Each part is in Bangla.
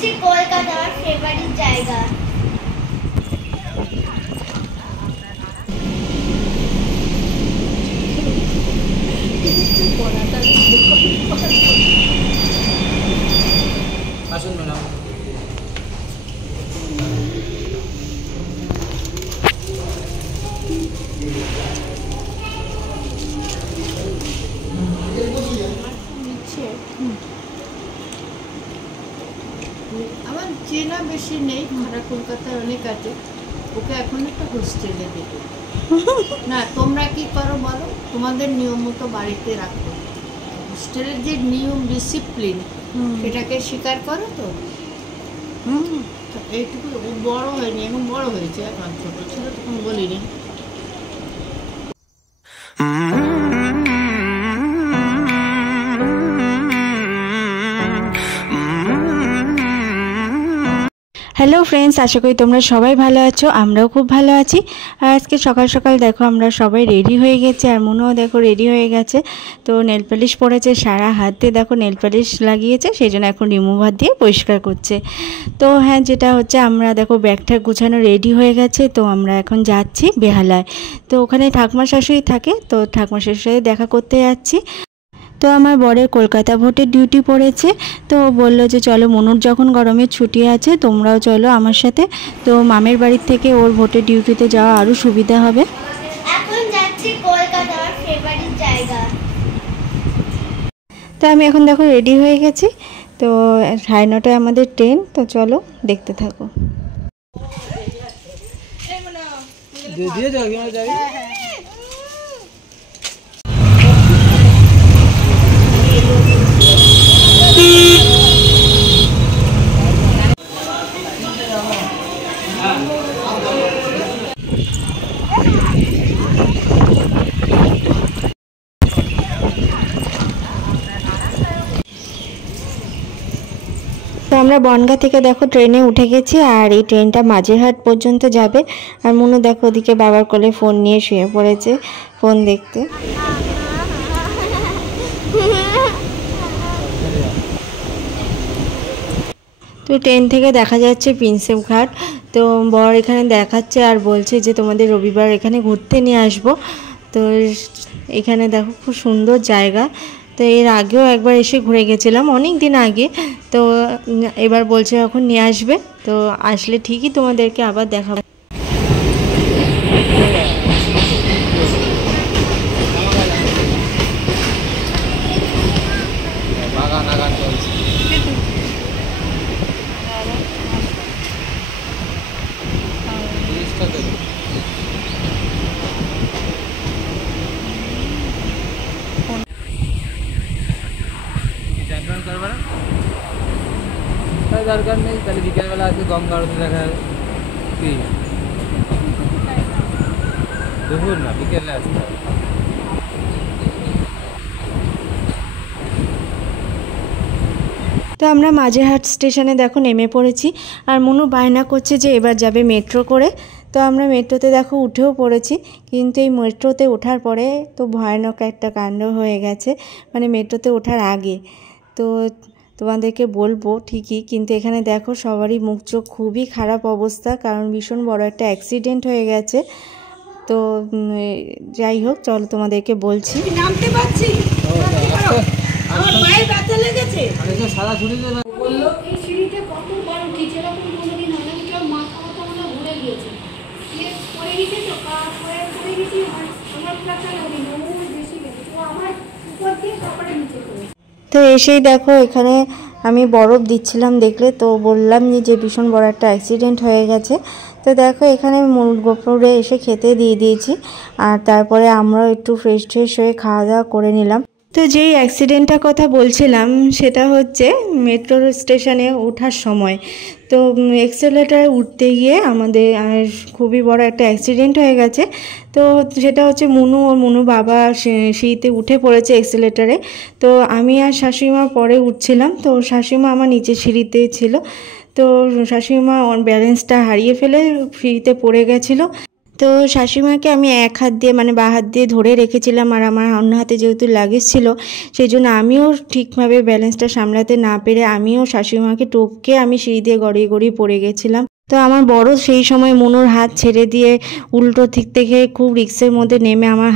যাচ্ছি কলকাতা, আমার ফেভারিট জায়গা। আসুন ম্যাডাম। আমার চেনা বেশি নেই, ভাড়া কলকাতায় অনেক আছে। ওকে এখন একটা হোস্টেলে দেবে। না, তোমরা কি করো বলো, তোমাদের নিয়ম মতো বাড়িতে রাখো। হোস্টেলের যে নিয়ম ডিসিপ্লিন সেটাকে স্বীকার করো তো। এইটুকু ও বড় হয়নি, এখন বড় হয়েছে, এখন ছোট ছিল তখন বলিনি। হ্যালো ফ্রেন্ডস, আশা করি তোমরা সবাই ভালো আছো। আমরাও খুব ভালো আছি। আর আজকে সকাল সকাল দেখো আমরা সবাই রেডি হয়ে গেছি, আর মনেও দেখো রেডি হয়ে গেছে। তো নেল পালিশ পরেছে, সারা হাতে দেখো নেল পালিশ লাগিয়েছে, সেই জন্য এখন রিমুভার দিয়ে পরিষ্কার করছে। তো হ্যাঁ, যেটা হচ্ছে আমরা দেখো ব্যাগটা গুছানো রেডি হয়ে গেছে। তো আমরা এখন যাচ্ছি বেহালায়। তো ওখানে ঠাকুমা শাশুড়ি থাকে, তো ঠাকুমা শাশুড়ির সাথে দেখা করতে যাচ্ছি। তো আমার বরের কলকাতা ভোটের ডিউটি পড়েছে, তো বললো যে চলো, মনুর যখন গরমের ছুটি আছে তোমরাও চলো আমার সাথে। তো মামের বাড়ির থেকে ওর ভোটের ডিউটিতে যাওয়া আরও সুবিধা হবে। এখন যাচ্ছি কলকাতা, আমার ফেভারিট জায়গা। তো আমি এখন দেখো রেডি হয়ে গেছি। তো 9:30টায় আমাদের ট্রেন, তো চলো দেখতে থাকো। তো আমরা বনগাঁ থেকে দেখো ট্রেনে উঠে গেছি, আর এই ট্রেনটা মাঝেরহাট পর্যন্ত যাবে। আর মনু দেখো ওদিকে বাবার কোলে ফোন নিয়ে শুয়ে পড়েছে ফোন দেখতে। তো ট্রেন থেকে দেখা যাচ্ছে প্রিন্সেপ ঘাট। তো বর এখানে দেখাচ্ছে আর বলছে যে তোমাদের রবিবার এখানে ঘুরতে নিয়ে আসবো। তো এখানে দেখো খুব সুন্দর জায়গা। তো এর আগেও একবার এসে ঘুরে গেছিলাম অনেক দিন আগে। তো এবার বলছে এখন নিয়ে আসবে, তো আসলে ঠিকই তোমাদেরকে আবার দেখাবো। দরকার নেই, তাহলে বিকেলবেলা আজকে গঙ্গা আরতি দেখা কি দুপুর না বিকেলে আসতে হবে। তো আমরা মাঝেরহাট স্টেশনে দেখো নেমে পড়েছি, আর মনু বায়না করছে যে এবার যাবে মেট্রো করে। তো আমরা মেট্রোতে দেখো উঠেও পড়েছি, কিন্তু এই মেট্রোতে ওঠার পরে তো ভয়ানক একটা কাণ্ড হয়ে গেছে, মানে মেট্রোতে ওঠার আগে। তো তোমাদেরকে বলবো ঠিকই, কিন্তু এখানে দেখো সবারই মুখ চোখ খুবই খারাপ অবস্থা, কারণ ভীষণ বড় একটা অ্যাক্সিডেন্ট হয়ে গেছে। তো যাই হোক, চলো তোমাদেরকে বলছি। নামতে পারছি, আমার পায়ে ব্যথা লেগেছে। সারা ছুটি বললো এই সিঁড়িতে কত বড় নিচে এরকম কোনোদিন হয় না, কেউ মাথা মাথা মনে ঘুরে গিয়েছে, পড়ে গেছে, তো পড়ে গেছি। আমার ব্যথা লাগেনি, ওই বেশি গেছে, তো আমার উপর দিয়ে তারপরে নিচে পড়ে। তো এসেই দেখো এখানে আমি বরফ দিচ্ছিলাম দেখলে, তো বললাম যে ভীষণ বড় একটা অ্যাক্সিডেন্ট হয়ে গেছে। তো দেখো এখানে গোপুরে এসে খেতে দিয়ে দিয়েছি, আর তারপরে আমরাও একটু ফ্রেশ হয়ে খাওয়া দাওয়া করে নিলাম। তো যেই অ্যাক্সিডেন্টটার কথা বলছিলাম সেটা হচ্ছে মেট্রো স্টেশনে ওঠার সময়। তো এক্সেলেটারে উঠতে গিয়ে আমাদের খুবই বড় একটা অ্যাক্সিডেন্ট হয়ে গেছে। তো সেটা হচ্ছে মনু বাবা সিঁড়িতে উঠে পড়েছে এক্সেলেটারে। তো আমি আর শাশুড়িমা পরে উঠছিলাম, তো শাশুড়িমা আমার নিচে সিঁড়িতে ছিল। তো শাশুড়িমা ব্যালেন্সটা হারিয়ে ফেলে সিঁড়িতে পড়ে গেছিলো। তো শাশুড়িমাকে আমি এক হাত দিয়ে মানে বা হাত দিয়ে ধরে রেখেছিলাম, আর আমার অন্য হাতে যেহেতু লাগেজ ছিল সেই জন্য আমিও ঠিকভাবে ব্যালেন্সটা সামলাতে না পেরে আমিও শাশুড়িমাকে টপকে আমি সিঁড়ি দিয়ে গড়িয়ে গড়িয়ে পড়ে গেছিলাম। তো আমার বড় সেই সময় মনুর হাত ছেড়ে দিয়ে উল্টো দিক থেকে খুব রিস্কের মধ্যে নেমে আমার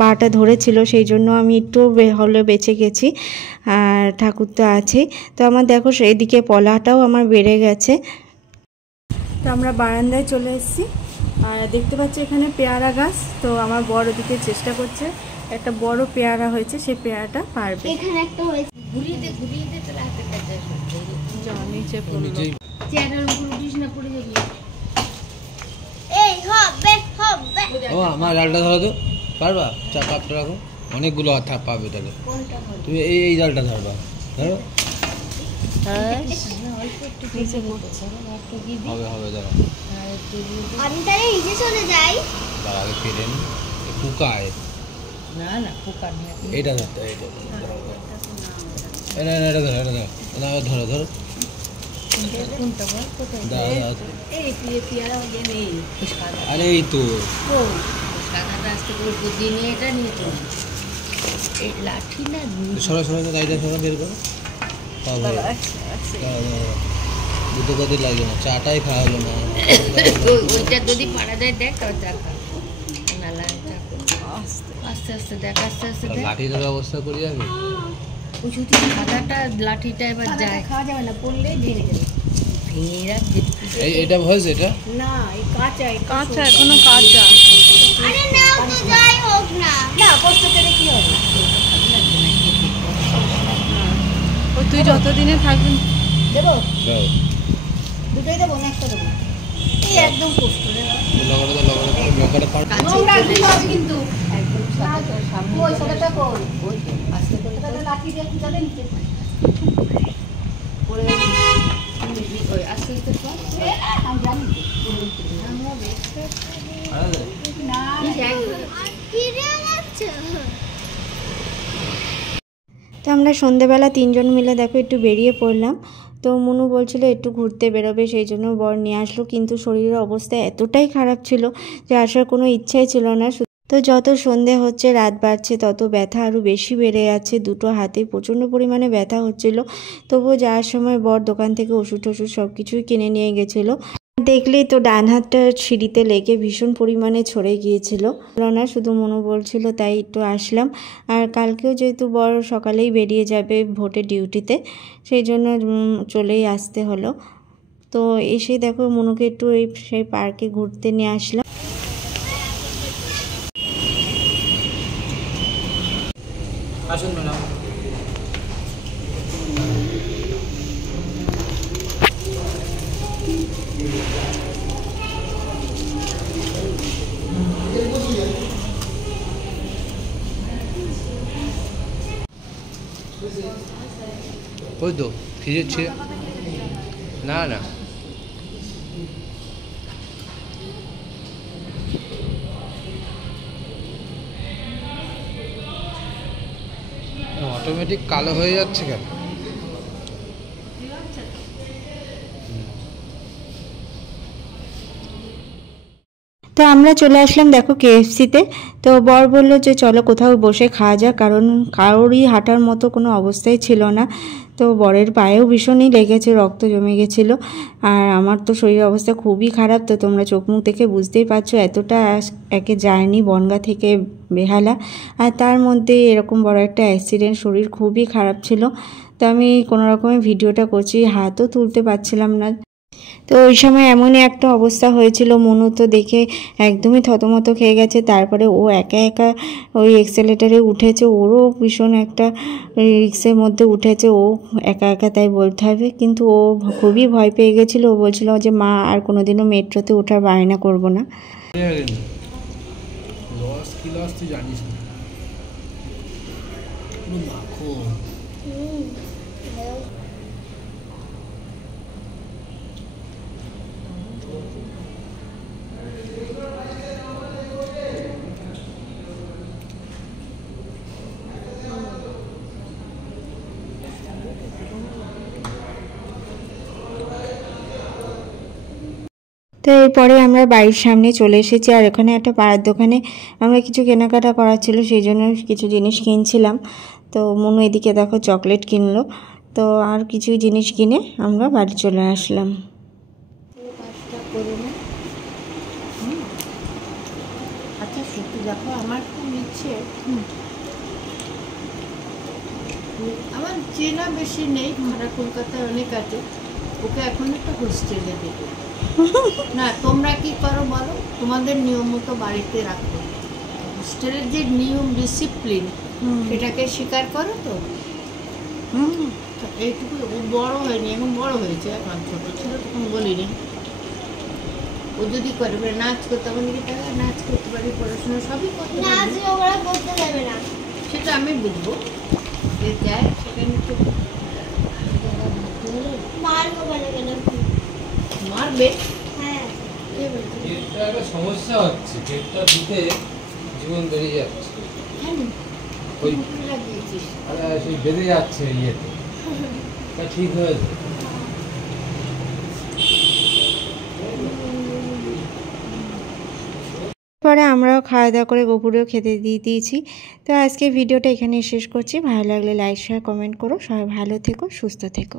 পাটা ধরেছিল, সেই জন্য আমি একটু হলে বেঁচে গেছি। আর ঠাকুর তো আছেই। তো আমার দেখো এদিকে পলাটাও আমার বেড়ে গেছে। তো আমরা বারান্দায় চলে এসেছি, আর দেখতে পাচ্ছি এখানে পেয়ারা গাছ। তো আমার বড় দিকে চেষ্টা করছে, একটা বড় পেয়ারা হয়েছে, সেই পেয়ারাটা পারবে। এখানে একটা হয়েছে, ঘুরিয়ে দে তোর হাতের কাছে নিচে পড়লো। চেয়ারের উপর উঠিস না, পড়ে যাবি। এই হবে হবে। ও আমার ডালটা ধরো তো, পারবা? কাপটা রাখো, অনেকগুলো পাবে তাহলে। তুমি এই ডালটা ধরবা, ধরো। হবে হবে, ধরো। আমি তাহলে নিচে চলে যাই। আগে কেটে নি, ফুকায় না না পোকা নেই। এটা ধরতে, এটা এটা ধরো, এটা ধরো, ধরো। কোনটা বল? কোথায়? এই পেয়ারা ওই নেই। আরে এই তো কানাটা আসতে করে বুঝিয়ে নিয়ে এটা নিয়ে তো এই লাঠি না সরো গাড়িটা সরো, বের করো। দুটো কদি লাগবে না, চাটাই খাওয়া হলো না। ওইটা যদি পারা যায় দেখ, তাও চাকা না লাগে। আস্তে আস্তে দেখ, আস্তে আস্তে দেখ। লাঠির ব্যবস্থা করি আমি। ওই যদি খাদাটা লাঠিটা এবার যায়, খাওয়া যাবে না, পড়লেই ভেঙে যাবে। ভেঙে যাবে। এটা হয়েছে, এটা না এই কাঁচা এখনো কাঁচা। আরে নাও তো, যাই হোক না। না কষ্ট করে কি হবে? ও তুই যতদিনে থাকবি। দেবো দাও। দুটোই দেবো না একটা দেবো? এই একদম কষ্ট রে। লঙ্কাটা পার। নোংরা দিতে হবে কিন্তু একদম সাদাটা সামনে। ওই সাদাটা কই? ওই তো আস্তে করে তাহলে লাঠি দিয়ে একটু যাবে নিচে পড়ে ওই আস্তে আস্তে কর। আমি জানি তো আমরা বেস্ট না কি রে আচ্ছা। তো আমরা সন্ধেবেলা তিনজন মিলে দেখো একটু বেরিয়ে পড়লাম। তো মনু বলছিল একটু ঘুরতে বেরোবে, সেই জন্য বর নিয়ে আসলো, কিন্তু শরীরের অবস্থা এতটাই খারাপ ছিল যে আসার কোনো ইচ্ছাই ছিল না। তো যত সন্ধে হচ্ছে, রাত বাড়ছে, তত ব্যথা আরও বেশি বেড়ে যাচ্ছে। দুটো হাতে প্রচণ্ড পরিমাণে ব্যথা হচ্ছিল। তবুও যাওয়ার সময় বর দোকান থেকে ওষুধ সব কিছুই কিনে নিয়ে গেছিলো। দেখলেই তো ডান হাতটা সিঁড়িতে লেগে ভীষণ পরিমাণে ছড়ে গিয়েছিল না, শুধু মনু বলছিল, তাই একটু আসলাম। আর কালকেও যেহেতু বড় সকালেই বেরিয়ে যাবে ভোটের ডিউটিতে, সেই জন্য চলেই আসতে হলো। তো এসে দেখো মনুকে একটু সেই পার্কে ঘুরতে নিয়ে আসলাম। আসুন ম্যাডাম। ওই তো ভিজেছে না না। অটোমেটিক কালো হয়ে যাচ্ছে কেন? তো আমরা চলে আসলাম দেখো KFC-তে। তো বর বলল যে চলো কোথাও বসে খাওয়া যাক, কারণ কারোরই হাঁটার মতো কোনো অবস্থাই ছিল না। তো বরের পায়েও ভীষণই লেগেছে, রক্ত জমে গেছিলো। আর আমার তো শরীরের অবস্থা খুবই খারাপ। তো তোমরা চোখ মুখ দেখে বুঝতেই পারছো, এতটা একে যায়নি বনগাঁ থেকে বেহালা, আর তার মধ্যে এরকম বড় একটা অ্যাক্সিডেন্ট, শরীর খুবই খারাপ ছিল। তো আমি কোনো রকমে ভিডিওটা করছি, হাতও তুলতে পারছিলাম না। তো ওই সময় এমনই একটা অবস্থা হয়েছিল, মনু তো দেখে একদমই থতমত খেয়ে গেছে। তারপরে ও একা একা ওই এক্সেলেটারে উঠেছে, ওরও ভীষণ একটা রিক্সের মধ্যে উঠেছে, ও একা একা তাই বলতে হবে। কিন্তু ও খুবই ভয় পেয়ে গেছিলো। ও বলছিল যে মা আর কোনোদিনও মেট্রোতে ওঠার বায়না করব না। লস কি লস তুই জানিস না। তো তো এরপরে আমরা বাড়ির সামনে চলে এসেছি, আর এখানে একটা পাড়ার দোকানে আমরা কিছু কেনাকাটা করার ছিল, সেই জন্য কিছু জিনিস কিনছিলাম। তো মনু এদিকে দেখো চকলেট কিনলো, তো আর কিছু জিনিস কিনে আমরা বাড়ি চলে আসলাম। আচ্ছা সত্যি দেখো, আমার খুব ইচ্ছে, আমার চেনা বেশি নেই, ভাড়া কলকাতায় অনেক আছে, ওকে এখন একটা হোস্টেলে দেবে। না তোমরা কি করো বলো, তোমাদের নিয়ম মতো বাড়িতে রাখো। হোস্টেলের যে নিয়ম ডিসিপ্লিন সেটাকে স্বীকার করো তো। এইটুকু ও বড় হয়নি, এখন বড় হয়েছে, এখন ছোট ছিল তখন বলিনি। ও যদি করে নাচ করতে পারি, নাচ করতে পারি, পড়াশোনা সবই করতে নাচ পারি, ওরা করতে দেবে না। সেটা আমি বুঝবো। যে যায় সেখানে তো মারবো বলে গেলে মারবে। হ্যাঁ কে বলছে? পেটটা একটা সমস্যা হচ্ছে, পেটটা দিতে জীবন বেরিয়ে যাচ্ছে, হ্যাঁ ওই মুখে লাগিয়েছিস। সেই বেঁধে যাচ্ছে ইয়েতে, তা ঠিক হয়েছে। পরে আমরাও খাওয়া দাওয়া করে গোপুরেও খেতে দিয়ে দিয়েছি। তো আজকে ভিডিওটা এখানে শেষ করছি। ভালো লাগলে লাইক শেয়ার কমেন্ট করো। সবাই ভালো থেকো, সুস্থ থেকো।